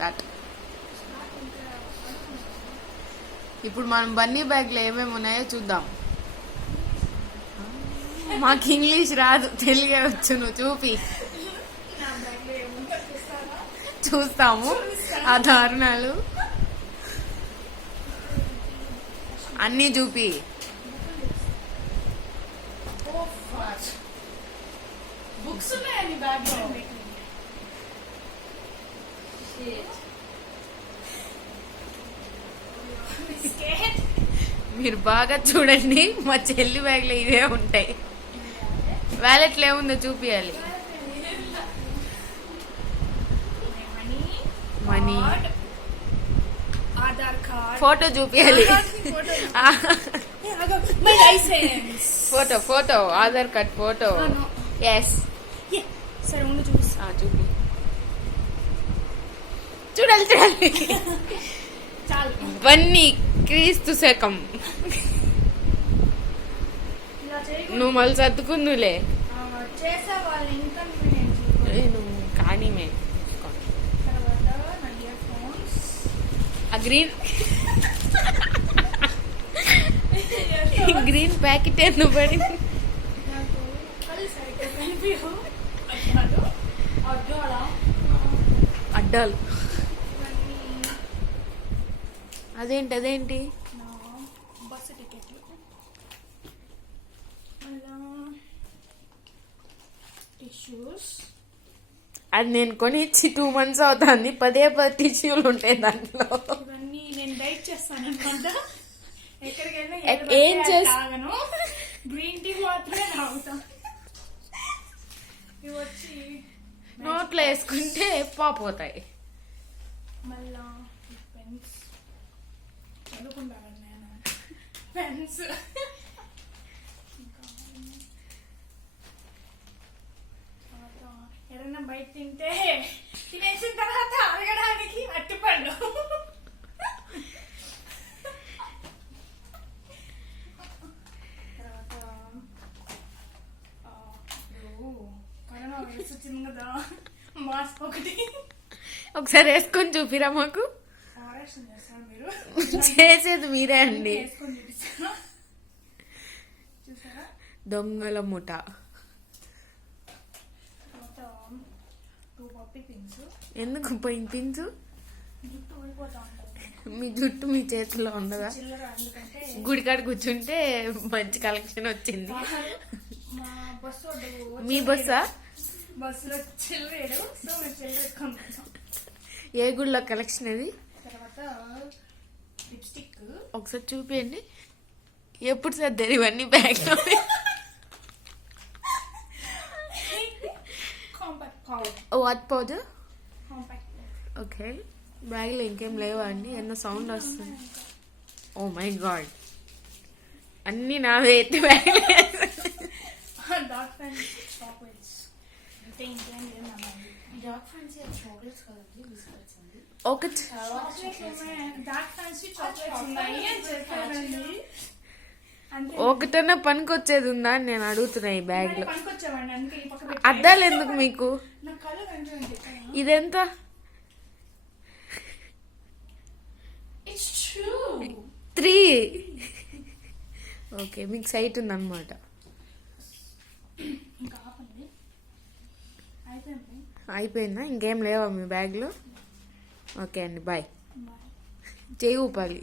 Start. ఇప్పుడు మనం బన్నీ బ్యాగ్లో ఏమేమి ఉన్నాయో చూద్దాం. మాకు ఇంగ్లీష్ రాదు, తెలుగే వచ్చు. నువ్వు చూపి చూస్తాము ఆ దారుణాలు అన్నీ చూపి. బుక్స్ ఉన్నాయండి బ్యాగ్లో. మీరు బాగా చూడండి, మా చెల్లి బ్యాగ్లో ఇవే ఉంటాయి. వ్యాలెట్లో ఏముందో చూపియాలి. మనీ, ఆధార్ కార్డ్, ఫోటో చూపియాలి. Photo photo Aadhaar card photo. Yes సరే ఉండి చూపిస్తా. చూపి. చూడాలి చూడాలి. బన్నీ క్రీస్తు శకం. నువ్వు మళ్ళీ సర్దుకుందులే. నువ్వు కానీ మేము ఆ గ్రీన్ గ్రీన్ ప్యాకెట్ ఎందుకు పడింది? అడ్డాలు. అదేంటి అదేంటి? బస్సు టికెట్లు, టిష్యూస్. అది నేను కొని ఇచ్చి 2 months అవుతుంది. 10 టిష్యూలు ఉంటాయి దాంట్లో. ఇవన్నీ నేను డైట్ చేస్తాను అనమాట. ఎక్కడికైనా ఏం తాగను, గ్రీన్ టీ మాత్రమే తాగుతా. ఇవి వచ్చి నోట్లో వేసుకుంటే పోతాయి. మళ్ళా పెన్స్, చదువుకుంటాను నేను. పెన్స్, ఏదైనా బయట తింటే తినేసిన తర్వాత అరగడానికి అట్టిపండు. తర్వాత కరోనా వైరస్ వచ్చింది కదా, మాస్క్ ఒకటి. ఒకసారి వేసుకొని చూపిరా మాకు. ఆపరేషన్ చేస్తాను మీరు, చేసేది మీరే అండి. వేసుకొని చూపిస్తాను. చూసారా? దొంగల ముఠ. ఎందుకు పోయిన పిన్స్? మీ జుట్టు మీ చేతిలో ఉండదా? గుడికాడ కూర్చుంటే మంచి కలెక్షన్ వచ్చింది. మీ బస్సా? బస్సులో చిల్లరేడు, సో మేము చిల్లరేసుకుంటాం. ఏ గుడిలో కలెక్షన్ అది? తర్వాత లిప్స్టిక్ ఒకసారి చూపియండి. ఎప్పుడు సర్దారు ఇవన్నీ బ్యాగ్లో? What powder? ఓకే, బ్యాగ్లో ఇంకేం లేవా అండి? ఎన్నో సౌండ్ వస్తుంది. ఓ మై గాడ్, అన్నీ నావే ఎత్తి బ్యాగ్లో. ఒకటన్నా పనికొచ్చేది ఉందా అని నేను అడుగుతున్నా. ఈ బ్యాగ్ లో అద్దాలు ఎందుకు మీకు? ఇదెంత? త్రీ. ఓకే, మీకు సైట్ ఉందన్నమాట. అయిపోయిందా? ఇంకేం లేవా మీ బ్యాగ్లో? ఓకే అండి, బాయ్. చేయి ఊపాలి.